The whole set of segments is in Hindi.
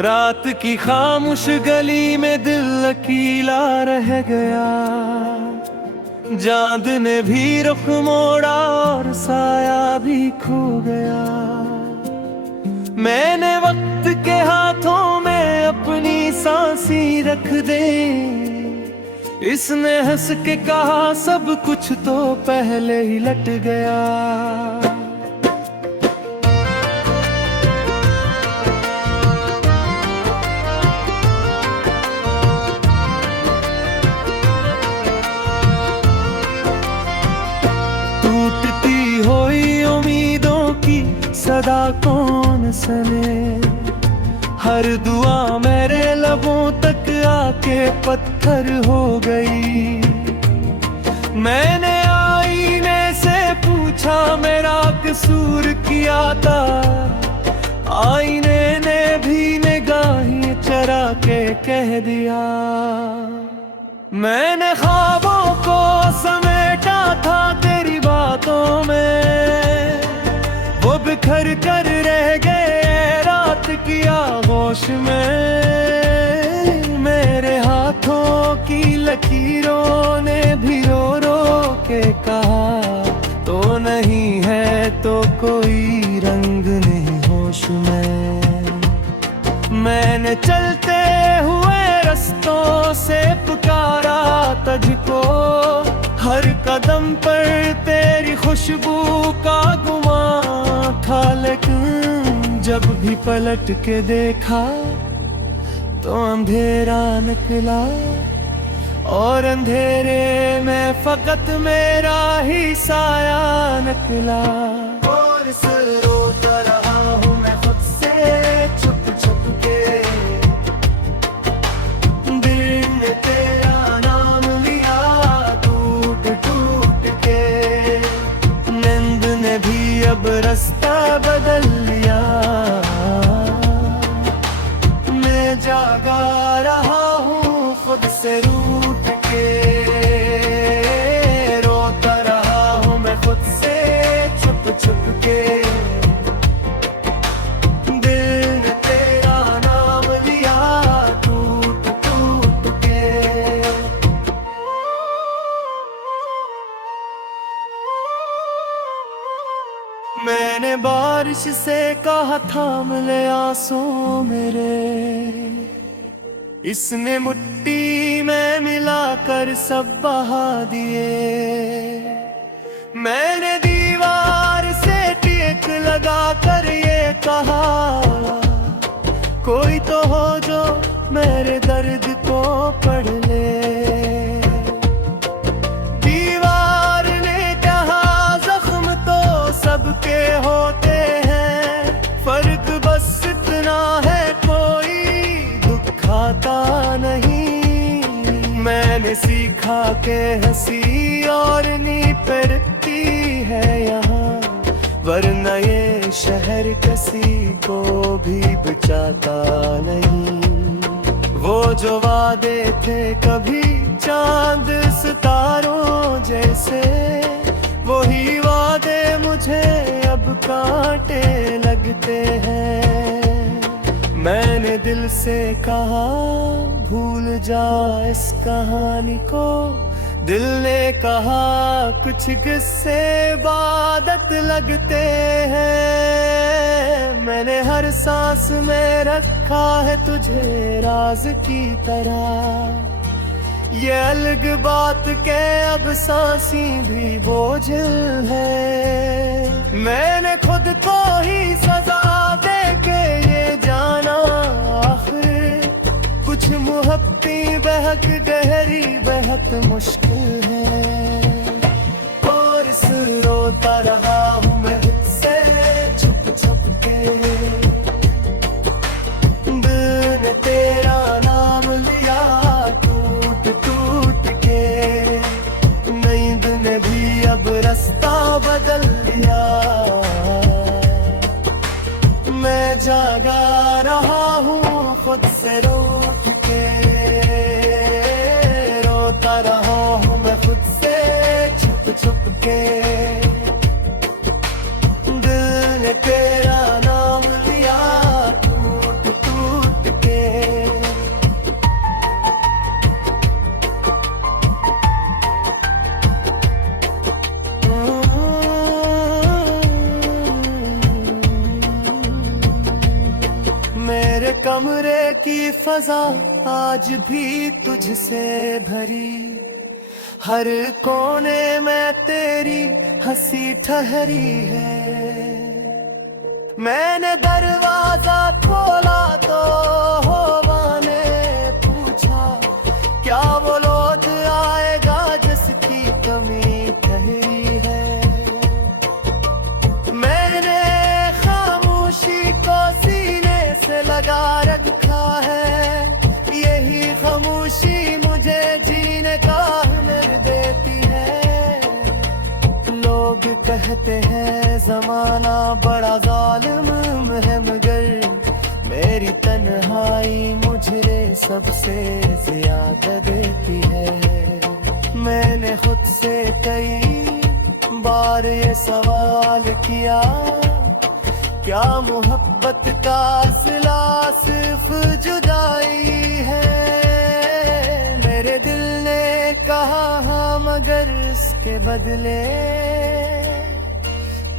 रात की खामोश गली में दिल अकेला रह गया। चांद ने भी रुख मोड़ा और साया भी खो गया। मैंने वक्त के हाथों में अपनी सांसी रख दे। इसने हंस के कहा सब कुछ तो पहले ही लट गया। टूटती हुई उम्मीदों की सदा कौन सने। हर दुआ मेरे लबों तक आके पत्थर हो गई। मैंने आईने से पूछा मेरा कसूर किया था। आईने ने भी निगाहें चरा के कह दिया। मैंने ख्वाबों को समेटा था तेरी बातों में। वो बिखर कर रह गए रात की आगोश में। मेरे हाथों की लकीरों ने भी रो रो के कहा तो नहीं है तो कोई रंग नहीं होश में। मैंने चलते हुए रस्तों से पुकारा तुझको। हर कदम पर तेरी खुशबू का गुमान था। लेकिन जब भी पलट के देखा तो अंधेरा निकला। और अंधेरे में फकत मेरा ही साया निकला। और इस रोता रहा हूँ मैं खुद से छुप छुप के। दिल ने तेरा नाम लिया टूट टूट के। नींद ने भी अब रास्ता बदल लिया। मैं जागा रहा हूँ खुद से रूठ के। रोता रहा हूँ मैं खुद से छुप छुप के। दिल ने तेरा नाम लिया टूट टूट के। मैंने बारिश से कहा थाम ले आंसू मेरे। इसने मुट्ठी में मिलाकर सब बहा दिए। मैंने दीवार से टेक लगा कर ये कहा कोई तो हो जो मेरे दर्द को पढ़ ले। दीवार ने कहा जख्म तो सबके होते हैं। फर्क बस इतना है कोई खाता नहीं। मैंने सीखा के हंसी और नी पड़ती है यहाँ। वरना ये शहर किसी को भी बचाता नहीं। वो जो वादे थे कभी चांद सितारों जैसे। वही वादे मुझे अब कांटे लगते हैं। मैंने दिल से कहा भूल जा इस कहानी को। दिल ने कहा कुछ किस्से इबादत लगते हैं। मैंने हर सांस में रखा है तुझे राज की तरह। ये अलग बात के अब सांसी भी बोझिल है। मैंने खुद को ही सजा दे के ये जाना आखिर कुछ मुहब्बती बहक गहरी बेहद मुश्किल है। और इस रोता रहा हूँ मैं खुद से छुप छुप के। दिल ने तेरा नाम लिया टूट टूट के। नींद ने भी अब रास्ता बदल लिया। मैं जागा रहा हूँ खुद से रूठ के। रोता रहा हूँ मैं खुद से छुप छुप के। दिल ने तेरा नाम लिया टूट टूट फजा आज भी तुझसे भरी, हर कोने में तेरी हंसी ठहरी है। मैंने दरवाजा खोला तो हवा ने पूछा, क्या वो लौट आएगा जिसकी कमी ठहरी है। मैंने खामोशी को सीने से लगा रखा है, यही खामोशी मुझे जीने का हुनर देती है। लोग कहते हैं जमाना बड़ा जालिम है, मगर मेरी तन्हाई मुझे सबसे ज्यादा देती है। मैंने खुद से कई बार ये सवाल किया, क्या मोहब्बत का सिला सिर्फ जुदाई है। मेरे दिल ने कहा हाँ, मगर इसके बदले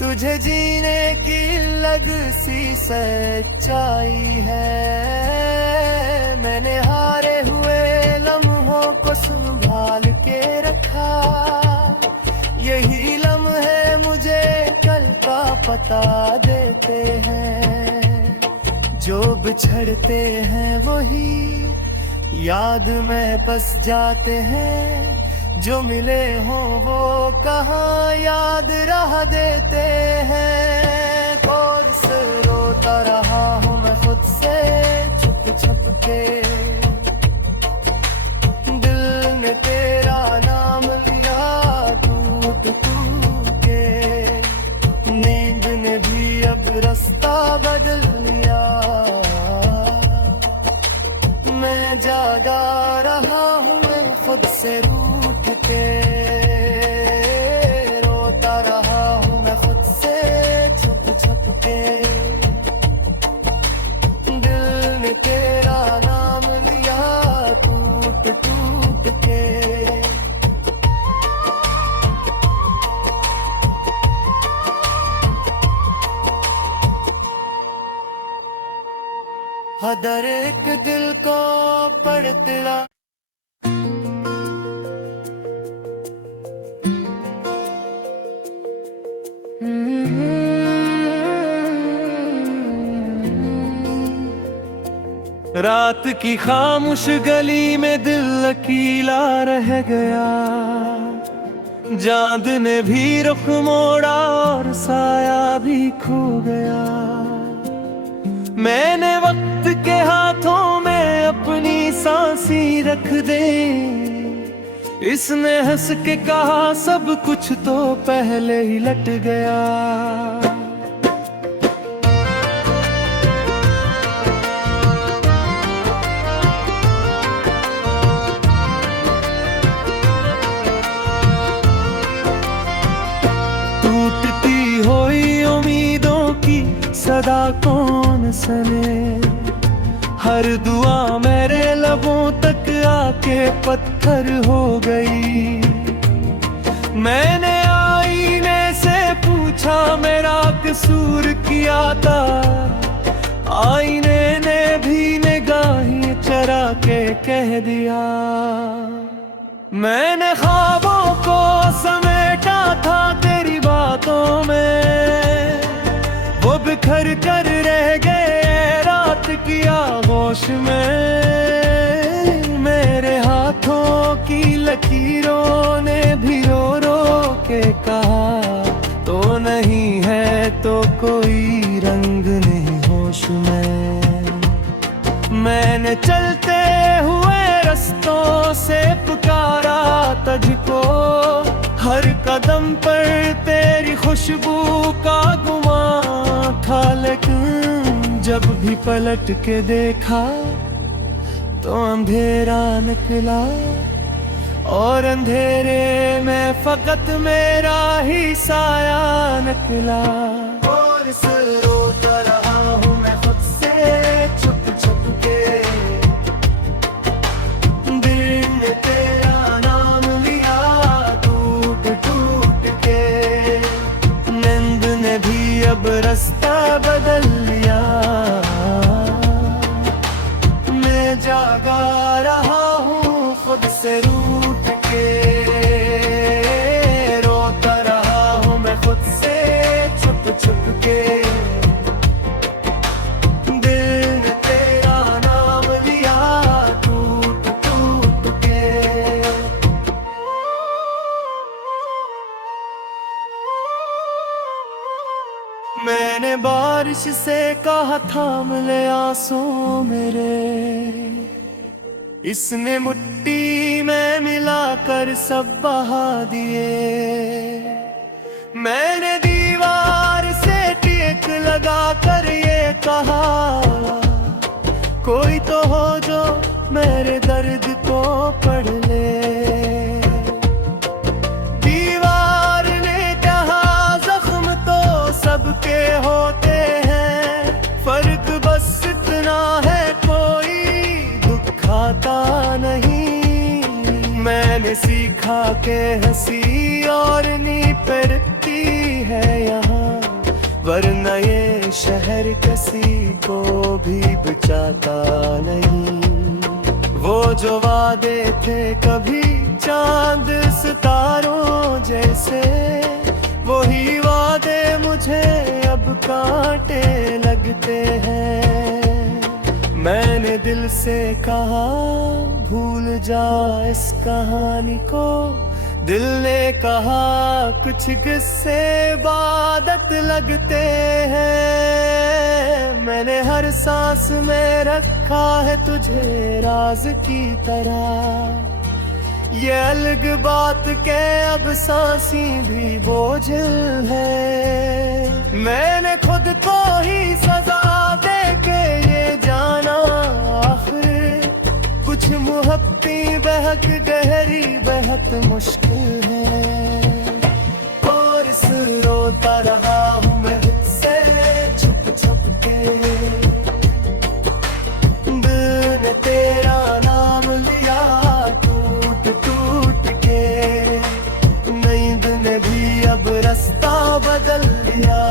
तुझे जीने की लग सी सच्चाई है। मैंने हारे हुए लम्हों को संभाल के रखा, यही लम्हे मुझे कल का पता देते हैं। जो बिछड़ते हैं वही याद में बस जाते हैं, जो मिले हो वो कहाँ याद रह देते हैं। और से रोता रहा हूँ मैं खुद से छुप छुप के, दिल ने तेरा नाम लिया टूट टूट के। नींद ने भी अब रास्ता बदल लिया, मैं जागा रहा हूँ मैं खुद से रूठ के। रोता रहा हूँ मैं खुद से छुप छुप के, दिल ने तेरा नाम लिया टूट टूट के। हर एक दिल को पढ़ता रात की खामोश गली में दिल अकेला रह गया। चांद ने भी रुख मोड़ा और साया भी खो गया। मैंने वक्त के हाथों में अपनी सांसी रख दे, इसने हंस के कहा सब कुछ तो पहले ही लट गया। टूटती हुई उम्मीदों की सदा कौन सने, हर दुआ मेरे लबों तक आके पत्थर हो गई। मैंने आईने से पूछा मेरा कसूर किया था, आईने ने भी निगाहें चरा के कह दिया। मैंने ख्वाबों को समेटा था तेरी बातों में, वो बिखर कर रह गए रात की आगोश में। मेरे हाथों की लकीरों ने भी रो रो के कहा, तो नहीं है तो कोई रंग नहीं होश में। मैंने चलते हुए रास्तों से पुकारा तुझको, हर कदम पर तेरी खुशबू का गुमान था। लेकिन जब भी पलट के देखा तो अंधेरा निकला, और अंधेरे में फकत मेरा ही साया निकला। और इस रोता रहा हूँ मैं खुद से छुप छुप के, दिल ने तेरा नाम लिया टूट टूट के। नींद ने भी अब रास्ता बदल लिया, मैं खुद से रूठ के, रोता रहा हूँ मैं खुद से छुप छुप के। दिल ने तेरा नाम लिया टूट टूट के। मैंने बारिश से कहा थाम ले आंसू मेरे, इसने मुट्ठी में मिलाकर सब बहा दिए। मैंने दीवार से टेक लगा कर ये कहा, कोई तो हो जो मेरे दर्द को पढ़ ले। दीवार ने कहा जख्म तो सबके होते हैं, फर्क बस इतना है कोई दुखाता नहीं। मैंने सीखा के हंसी और नी पड़ती है यहाँ, वरना ये शहर किसी को भी बचाता नहीं। वो जो वादे थे कभी चांद सितारों जैसे, वही वादे मुझे अब कांटे लगते हैं। मैंने दिल से कहा भूल जा इस कहानी को, दिल ने कहा कुछ किस्से इबादत लगते हैं। मैंने हर सांस में रखा है तुझे राज की तरह, ये अलग बात के अब सांसी भी बोझिल है। मैंने खुद को ही सजा दे के ये जाना, आखिर कुछ मुहब्बती बहक गहरी बेहद मुश्किल है। और इस रोता रहा हूँ मैं खुद से छुप छुप के। दिल ने तेरा नाम लिया टूट टूट के, नींद ने भी अब रास्ता बदल लिया।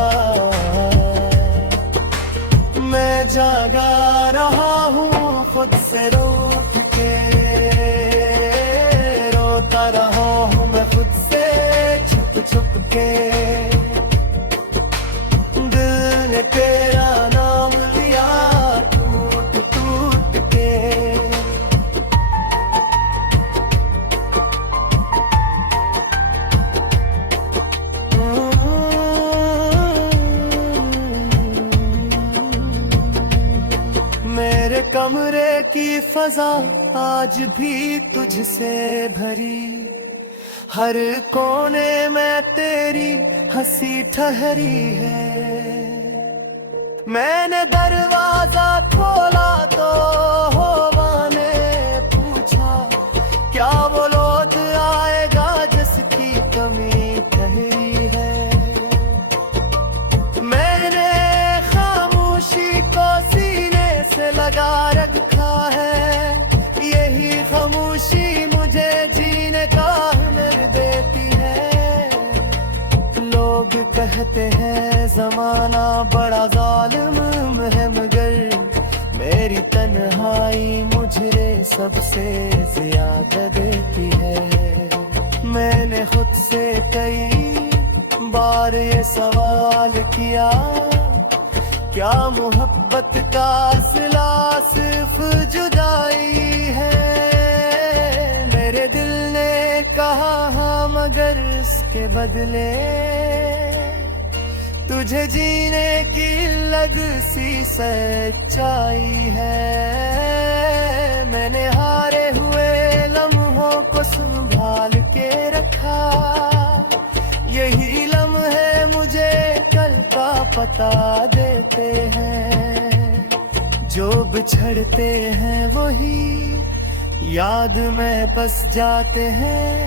मैं जागा रहा हूँ खुद से रूठ के, रोता रहा हूँ मैं खुद से छुप छुप के। दिल ने तेरा नाम लिया टूट टूट के। मेरे कमरे की फजा आज भी तुझसे भरी, हर कोने में तेरी हंसी ठहरी है। मैंने दरवाजा खोला तो हवा ने पूछा, क्या वो लौट आएगा जिसकी कमी ठहरी है। मैंने खामोशी को सीने से लगा रखा है, यही खामोशी मुझे जीने का हुनर देती है। लोग कहते हैं जमाना बड़ा जालिम है, मगर मेरी तन्हाई मुझे सबसे ज्यादा देती है। मैंने खुद से कई बार ये सवाल किया, क्या मोहब्बत का सिला सिर्फ जुदाई है। मेरे दिल ने कहा हाँ, मगर इसके बदले तुझे जीने की लग सी सच्चाई है। मैंने हारे हुए लम्हों को संभाल के रखा, यही लम्हे मुझे कल का पता देते हैं। जो बिछड़ते हैं वही याद में बस जाते हैं,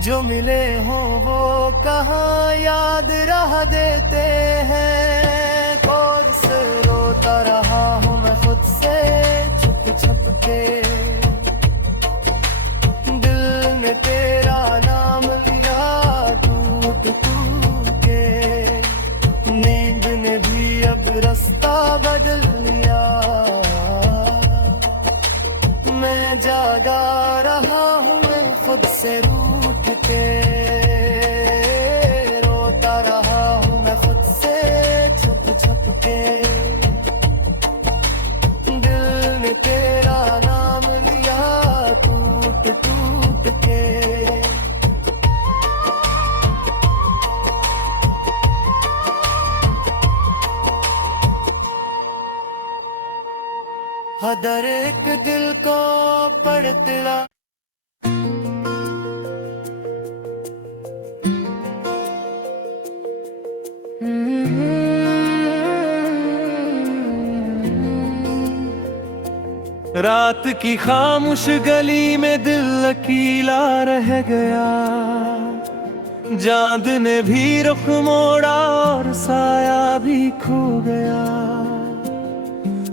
जो मिले हो वो कहाँ याद रह देते हैं। और से रोता रहा हूँ मैं खुद से छुप छुप के। दिल ने तेरा नाम लिया टूट टूट के, नींद ने भी अब रास्ता बदल लिया। मैं जागा रहा खुद से रूठ के, रोता रहा हूँ मैं खुद से छुप छुप के। दिल ने तेरा नाम लिया टूट टूट के। हर एक दिल को पढ़तला रात की खामोश गली में दिल अकेला रह गया। चांद ने भी रुख मोड़ा और साया भी खो गया।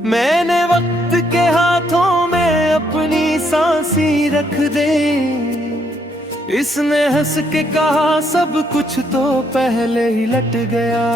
मैंने वक्त के हाथों में अपनी सांसें रख दे, इसने हंस के कहा सब कुछ तो पहले ही लट गया।